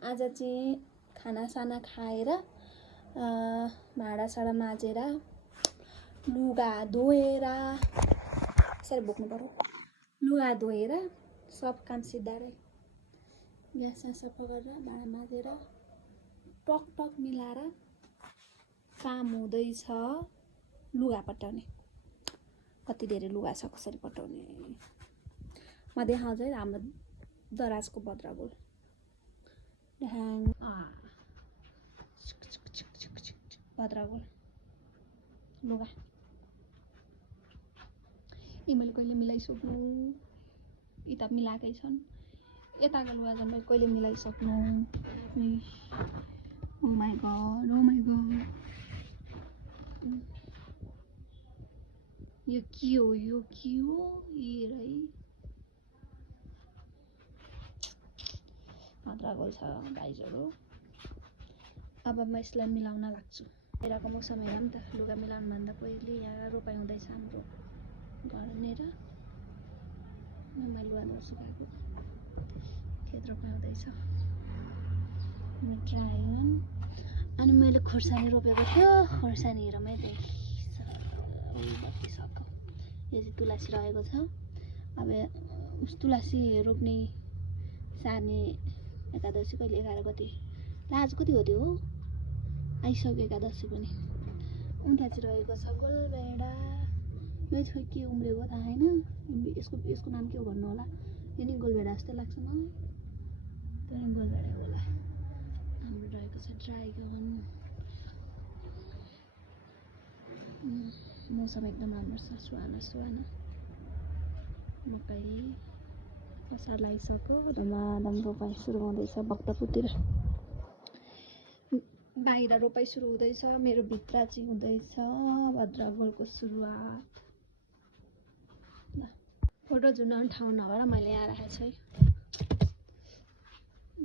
आज चाहिँ खानासाना खाएर भाँडासाँडा माझेर लुगा धोएर यसरी बोक्नु पर्यो। लुगा धोएर सब काम सिद्धाएर ग्यास सफा गरेर भाँडा माझेर टक टक मिलाएर काम हुँदैछ। लुगा पट्याउने कति धेरै लुगा छ, कसरी पट्याउने म देखाउँछु है। हाम्रो दराजको बद्रागोल बद्रागोल लुगा यी मैले कहिले मिलाइसक्नु, यी त मिलाएकै छन्। यताको लुगा झन् मैले कहिले मिलाइसक्नु। Oh my God, oh my God, यो के हो, यो के हो? हेर है, बद्रागोल छ भाइजहरू। अब म यसलाई मिलाउन लाग्छु। हेरको मौसम हेर नि त, लुगा मिलाउनुभन्दा पहिले यहाँ रोपाइ हुँदैछ हाम्रो घरनेर। मैले लुगा सुकाएको खेत रोपाइ हुँदैछ ड्राइगन। अनि मैले खोर्सानी रोपेको थियो, खोर्सानी हेरमै बत्तिसक्यो। यो चाहिँ तुलसी रहेको छ। अब तुलसी रोप्ने सार्ने एकादशी कहिले 11 गते ल, आज कति हो त्यो हो, आइसक्यो एकादशी पनि। उन्टाची रहेको छ गोलभेडा। यो चाहिँ के उम्रेको थाहा छैन, यसको नाम के हो भन्नु होला। यो नि गोलभेडा जस्तै लाग्छ मलाई, त्यो नि गोलभेडा होला। हाम्रो रहेको छ ड्राइगन। मौसम एकदम राम्रो छ, सुहाना सुहाना। मकै असार लागिसक्यो, धमाधम रोपाइ सुरु हुँदैछ भक्तपुरतिर। बाहिर रोपाइ सुरु हुँदैछ, मेरो भित्र चाहिँ हुँदैछ बद्रागोलको सुरुवात। ल फोटो झुन्डाउने ठाउँ नभएर मैले यहाँ राखेको छु है।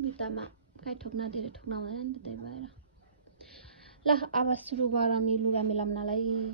भित्तामा काहीँ ठोक्न धेरै ठोक्न हुँदैन नि त, त्यही भएर। ल अब सुरु गरौँ लुगा मिलाउनलाई।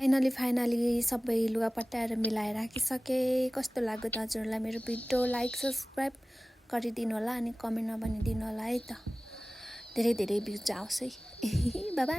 फाइनली सबै लुगापट्टाहरू मिलाएर राखिसकेँ। कस्तो लाग्यो त हजुरहरूलाई मेरो भिडियो? लाइक सब्सक्राइब गरिदिनु होला अनि कमेन्टमा भनिदिनु होला है त। धेरै धेरै भ्युज आओस् है। बाबा।